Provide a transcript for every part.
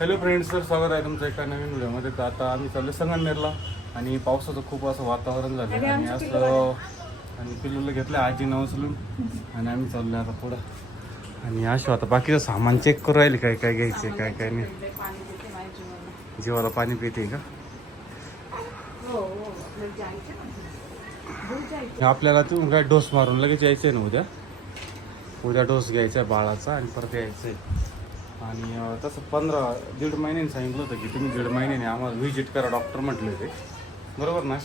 Hello friends sir स्वागत आहे तुमचं एका नवीन व्हिडिओमध्ये. तर आता आम्ही चाललो संगमनेरला आणि पावसाचं खूप असं वातावरण झालं आणि असं आणि पिल्लूला घेतलं आजी उचलून. आणि आम्ही चाललो आता पुढं. आणि अशो आता बाकीचं सामान चेक करू राहिले. काय काय घ्यायचे काय काय नाही. जीवाला पाणी पिते का? आपल्याला तू काय डोस मारून लगेच यायचं आहे ना उद्या? उद्या डोस घ्यायचा आहे बाळाचा आणि परत यायचं आहे आणि तसं पंधरा दीड महिन्याने सांगितलं होतं की तुम्ही दीड महिन्याने आम्हाला व्हिजिट करा डॉक्टर म्हटले ते बरोबर ना?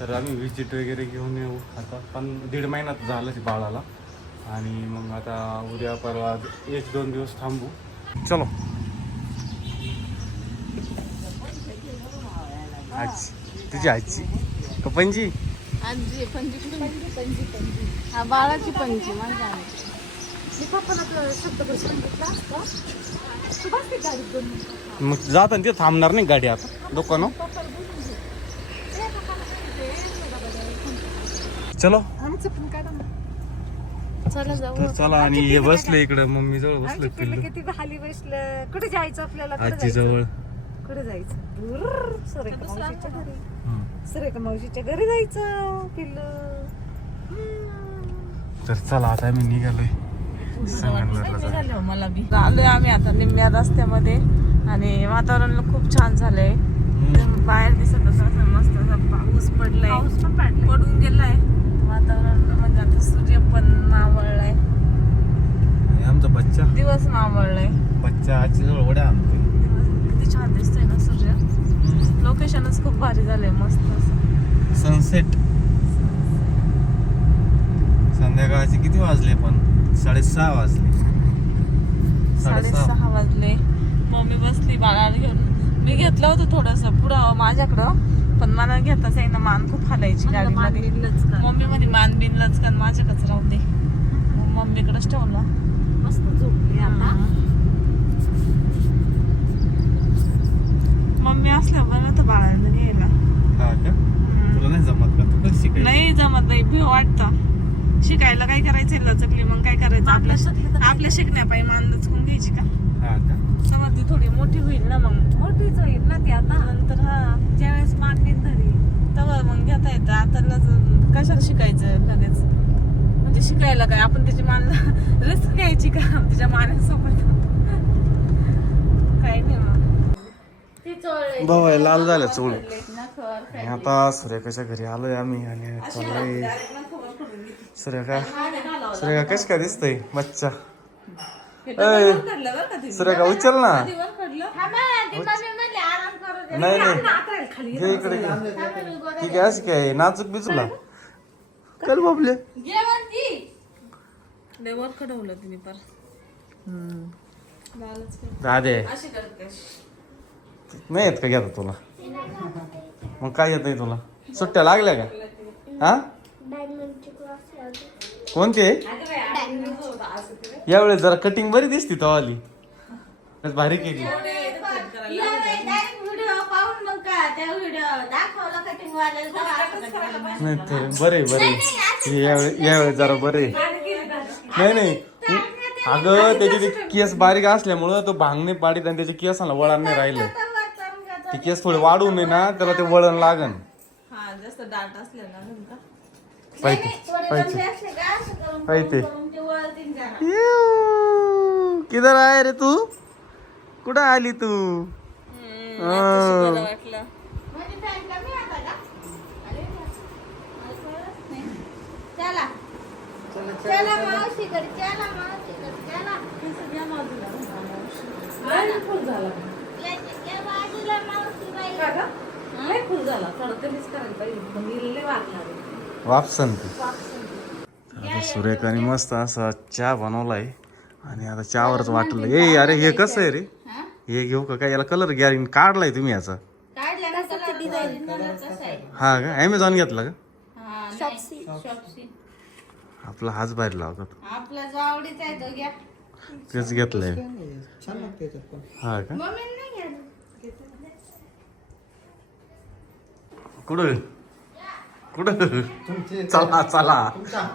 तर आम्ही व्हिजिट वगैरे घेऊन येऊ. आता पण दीड महिन्यात झालं ते बाळाला. आणि मग आता उद्या परवा एक दोन दिवस थांबू. चलो. आजी तुझी आजी. का पणजी हा. मग जाताना ते थांबणार नाही गाडी आता. दुकान. चलो. चला जाऊ तर चला आणि हे बसले इकडे मम्मी जवळ बसले पिल्लं किती खाली बसलं. कुठे जायचं आपल्याला? कुठे आजी जायचं? जवळ. कुठे जायचं? दूर सुरेखा मावशीच्या घरी. सुरेखा मावशीच्या घरी जायचं पिल्लू. तर चला आता आम्ही निघालोय. संगमनेरला मला बी. आलोय आम्ही आता निम्म्या रस्त्यामध्ये आणि वातावरण खूप छान झालंय. बाहेर दिसत असं असं मस्त असं पाऊस पडलाय. पडून गेलाय. वातावरण म्हणजे आता सूर्य पण मावळलाय. आमचा बच्चा. दिवस मावळलाय. बच्चा आजी जवळ दिवस किती छान दिसतोय ना सूर्य. लोकेशनच खूप भारी झालंय मस्त असं. सनसेट संध्याकाळचे किती वाजले पण? साडेसहा वाजले. साडेसहा वाजले. मम्मी बसली बाळाला घेऊन. मी घेतलं होतं थोडस पुढं माझ्याकडं पण मला घेताच आहे ना मान खूप हालायची गाडीमध्ये. मम्मी म्हणे मान बिनलच का माझ्याकडेच राहू दे. मग मम्मीकडेच ठेवला. मस्त झोपली आता. मम्मी असल्यावर ना तर बाळाला घ्यायला नाही जमत का? तू नाही जमत नाही भीव वाटतं. शिकायला काय करायचंय? लचकली मग काय करायचं? आपल्या आपल्या शिकण्या पायी मान लचकून घ्यायची का? हा समज ती थोडी मोठी होईल ना मग. मोठीच होईल ना ती आता. नंतर हा. ज्यावेळेस मागणी धरी तेव्हा मग घेता येतं. आता लज- कशाला शिकायचं लगेच? म्हणजे शिकायला काय? आपण त्याची मान रिस्क घ्यायची का? तिच्या मानेसोबत? काय नाही मग. भाऊ आहे, लाल झालं चोळ आता सूर्यकाच्या घरी आलोय आम्ही आणि सूर्यका सूर्यका कश काय दिसतंय? बच्चा ऐ, सूर्यका उचल ना. नाही नाही. घे इकडे. ठीक आहे असं काय? नाचूक बिचूला चल बाबले. राधे. नाही येत का घ्या तुला? मग काय येत नाही तुला? सुट्ट्या लागल्या का? हा? कोणते? यावेळेस जरा कटिंग बरी दिसती तवाली आली भारी केली. नाही ते बरे बरे यावेळी यावेळेस जरा बरे नाही नाही. अगं त्याचे ते केस बारीक असल्यामुळं तो भांगणे पाडीत आणि त्याच्या केसाला वळण नाही राहिलं. ते केस थोडे वाढू नये ना त्याला ते वळण लागन. पाहिजे किधर आहे रे तू? कुठं आली तू? बरं वाटलं. चला. मावशीकडे चला मावशीकडे चला. या बाजूला मावशी बाई लय फुल झाला. थोडं कमीच करायला पाहिजे. पण मी लय वाटणार वापसन तू आता सुरेखाने मस्त असा चहा बनवलाय. आणि आता चहावरच वाटलं. ए अरे हे कसं आहे रे? हे? घेऊ का काय? याला कलर गॅरिंग काढलाय तुम्ही याचा. काढला ना कलर डिझाईन कलर कसा आहे? हा का? ॲमेझॉन घेतला का? हा शॉपसी शॉपसी आपला हाच बाहेर लावतात आपला जो आवडीचा आहे तो घ्या. तेच घेतलंय. हा का? मम्मी नाही घ्या कुठं? चला चला.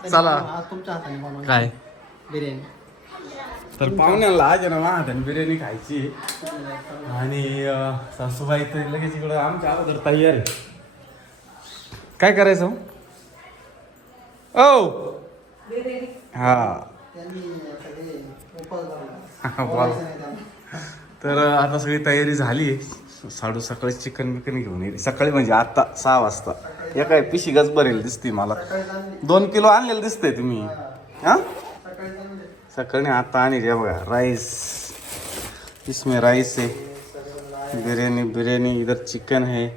चला. तुमच्या हाताने बनवून काय? बिर्याणी. तर पाहुण्याला आज आहे ना महादानी बिर्याणी खायची. आणि अं, सासूबाई तर लगेच इकडं आमच्या अगोदर तयार आहे. काय करायचं ओ! हा. बोला. तर आता सगळी तयारी झाली. साडू सकाळी चिकन बिकन घेऊन येईल. सकाळी म्हणजे आता सहा वाजता. या काय पिशी गच भरेल दिसते मला. दोन किलो आणलेलं दिसतंय तुम्ही. हा? सकाळी आता आणि रे बघा राईस. इसमें राइस है बिरयानी बिरयानी इधर चिकन है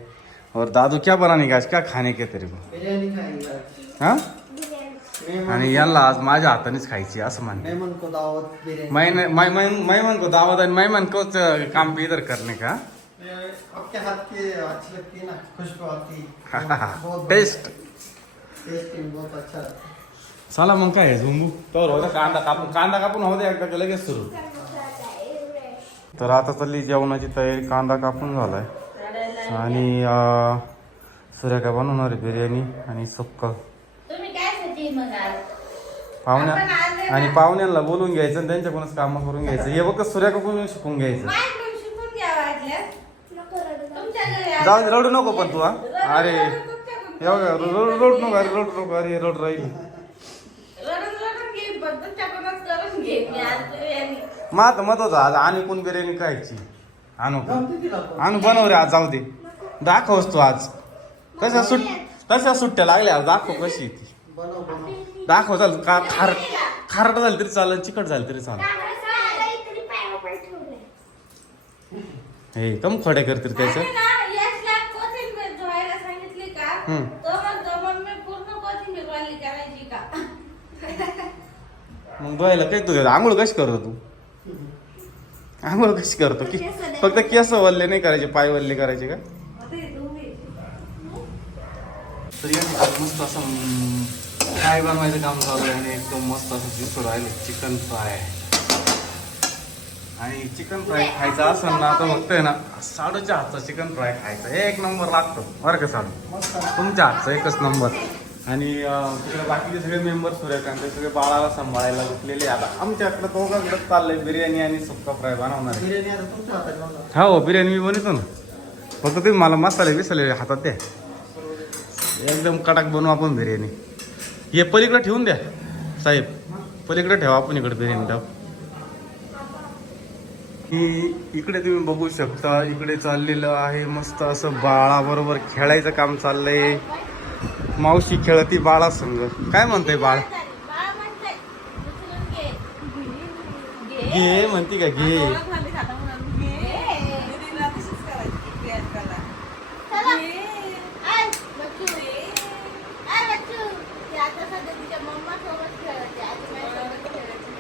और दादू क्या बनाने का आज? क्या खाने के तेरे को? बिर्याणी खाएंगे हा? आणि यांना आज माझ्या हातानेच खायची असं म्हण. मेहमान को दावत बिर्याणी. मैं मैं मैं मेहमान को दावत आणि मेहमान को च- काम पे इधर करने का? आपके हाथ की अच्छी लगती है ना खुशबू आती है। टेस्ट टेस्टिंग बहुत अच्छा लगता चला मग काय झुंबू। तर होता कांदा कापून कांदा कापून होते एकदा की लगेच सुरू। तर आता चालली जेवणाची तयारी कांदा कापून झालाय. आणि सूर्या काय बनवणार आहे बिर्याणी आणि सुक्क. पाहुण्या आणि पाहुण्यांना बोलून घ्यायचं आणि त्यांच्याकडूनच कामं करून घ्यायचं. हे बघ सूर्या शिकून घ्यायचं माझ्याकडून शिकून घ्या वाटल्यास तुमच्या घरी आज- जाऊ दे, रडू नको पण तू हा? अरे हे बघा रडू रडू नको अरे रडू नको अरे रड राहील. मत होतं आज आणि कोण बिर्याणी खायची? आणू. आणू बनव रे आज जाऊ दे. दाखवस तू आज. कशा सुट कशा सुट्ट्या लागल्या आज? दाखव कशी ती. दाखव चाल का खार खारट झाली तरी चालेल चिकट झाली तरी चालेल. हे कम खोड्या करतील त्याचं आणि ना, यशला कोथिंबीर धुवायला पूर्ण कोथिंबीर वाली करायची का? मग धुवायला काय तू आंघोळ कशी करतो तू? आंघोळ कशी करतो? की फक्त केस वल्ले नाही करायचे पाय वल्ले करायचे का? तर या ठिकाणी मस्त असं फ्राय बनवायचं काम चालू आहे आणि एकदम मस्त असं दिसून राहिलं. Chicken fry. आणि चिकन फ्राय खायचं असेल ना तर फक्त आहे ना साडूच्या हातचा चिकन फ्राय खायचा. एक नंबर लागतो बरं का साडू? तुमच्या हातचा एकच नंबर आणि तिकडे बाकीचे सगळे मेंबर सूर्यकांत ते सगळे बाळाला सांभाळायला घेतलेले आता आमच्याकडे दोघांकडे चाललंय बिर्याणी आणि सुक्का फ्राय बनवणार हो बिर्याणी मी बनवतो ना. फक्त तुम्ही मला मसाले बिसाले हातात द्या. एकदम कडक बनवू आपण बिर्याणी. हे पलीकडे ठेवून द्या साहेब. पलीकडे ठेवा आपण इकडे बिर्याणी ठेव. ही इकडे तुम्ही बघू शकता इकडे चाललेलं आहे मस्त असं बाळाबरोबर खेळायचं काम चाललंय. मावशी खेळती बाळा संग काय म्हणतंय बाळ? बाळ म्हणते घे. घे म्हणते का? घे ओळख झाली का आता म्हणून घे. दीदीला तशीच करायची प्रियांकाला. चला. घे. आय, बच्चू. आय, बच्चू. ती आता सध्या तिच्या मम्मा सोबत खेळते आधी माझ्यासोबत खेळायची.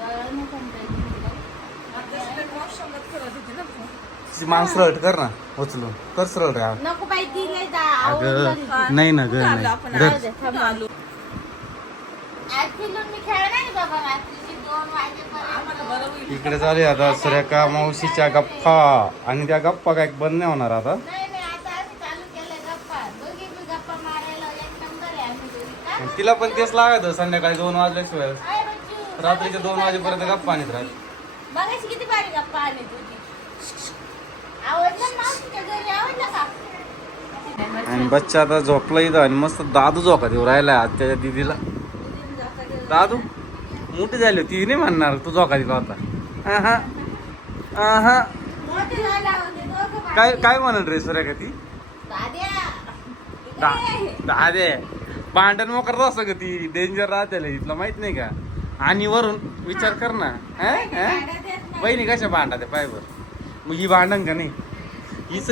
गळ्यानं समजायची तिला. आता तिला मावशीसोबत खेळत होती ना तू. मान सरळ कर ना उचलून. कर सरळ रे नको बाई ती नाही जा आवडलं तिला. अगं नाही ना ग कुठं आलो नाही. आपण धर. आज? कुठं आलो? आज फिरून मी खेळणार नाही बाबा रात्रीची दोन आम्हाला वाजेपर्यंत बरं होईल. इकडे चालू आहे आता सुरेखा मावशीच्या गप्पा. आणि त्या गप्पा काय बंद नाही होणार आता? नाही नाही आता आम्ही चालू केलंय गप्पा. दोघी बी गप्पा मारायला एक नंबर आहे आम्ही दोघी. का? आणि तिला पण तेच लागत संध्याकाळी दोन वाजल्याशिवाय. बच्चू रात्रीच्या दोन वाजेपर्यंत गप्पा आणत राहील बघायची किती भारी गप्पा आली तुझी आवडलं ना तुझ्या घरी आवडलं का आणि बच्चा आता झोपला इथं आणि मस्त दादू झोका देऊ राहिला आज त्याच्या दिदीला. दादू मोठी झाली होती नाही म्हणणार तू झोका दिला होता. आहा. काय काय म्हणत रे सुरेखा ती? दादे. भांडण मोकरत असं का ती डेंजर राहते लय, तिथला माहीत नाही का? आणि वरून विचार कर ना. बहिणी कशा भांडा पाय बर. मग ही भांडण का नाही? हिच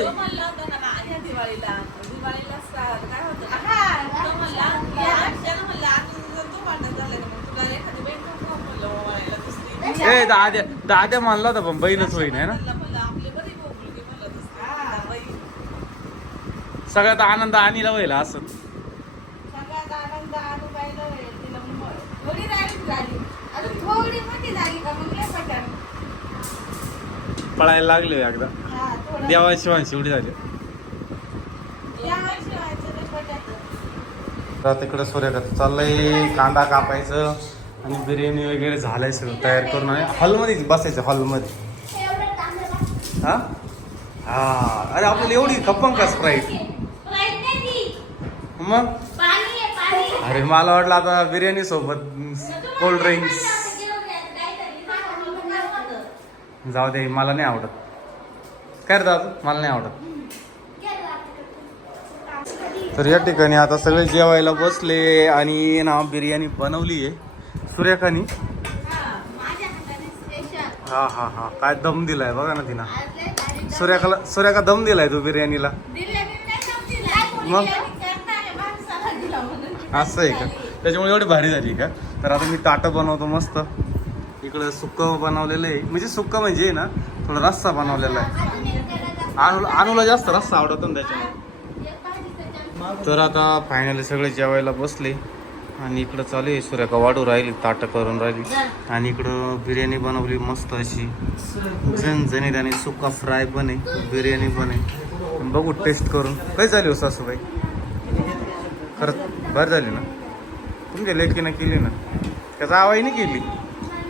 ए दाद्या दाद्या म्हणला होता पण बहीणच होईन आहे ना. सगळ्यात आनंद आणीला होईल असं सगळ्यात आनंद अनुबाईला होईल तिला मग. थोडी राहिली झाली अजून थोडी मोठी झाली का मग लय पटकन. पळायला लागले एकदा हा, थोडं देवाशिवाय शेवटी झाली यावर आता तिकडं तिकडे सूर्यकांत चाललंय कांदा कापायचं आणि बिर्याणी वगैरे झालंय सगळं तयार करून आणि हॉलमध्ये बसायचं हॉलमध्ये. हां? हां. अरे आपल्याला एवढी खप्पम का स्प्राईट मग? अरे मला वाटलं आता बिर्याणी सोबत कोल्ड ड्रिंक्स जाऊ दे मला नाही आवडत. काय रे मला नाही आवडत. तर या ठिकाणी आता सगळे जेवायला बसले आणि ना बिर्याणी बनवली आहे. सूर्याखानी हा, हा हा. काय दम दिलाय बघा ना तिनं. सूर्याकाला सूर्याका दम दिलाय तू बिर्याणीला. मग? असं आहे का? त्याच्यामुळे एवढी भारी झाली का? तर आता मी ताटं बनवतो मस्त. इकडं सुक्कं बनवलेलं आहे. म्हणजे सुक्कं म्हणजे आहे ना थोडा रस्सा बनवलेला आहे. आणूला जास्त रस्सा आवडतो ना त्याच्यामुळे. तर आता फायनली सगळे जेवायला बसले. आणि इकडं चालू आहे. सुरेखा वाढू राहिली ताटं करून राहिली. आणि इकडं बिर्याणी बनवली मस्त अशी. झणझणीत आणि सुका फ्राय पण आहे. बिर्याणी पण आहे. बघू टेस्ट करून. काय झाली हो सासूबाई? खरंच बरं झाली ना? तुमच्या लेकीनं केली ना? त्याचा आवाईने केली.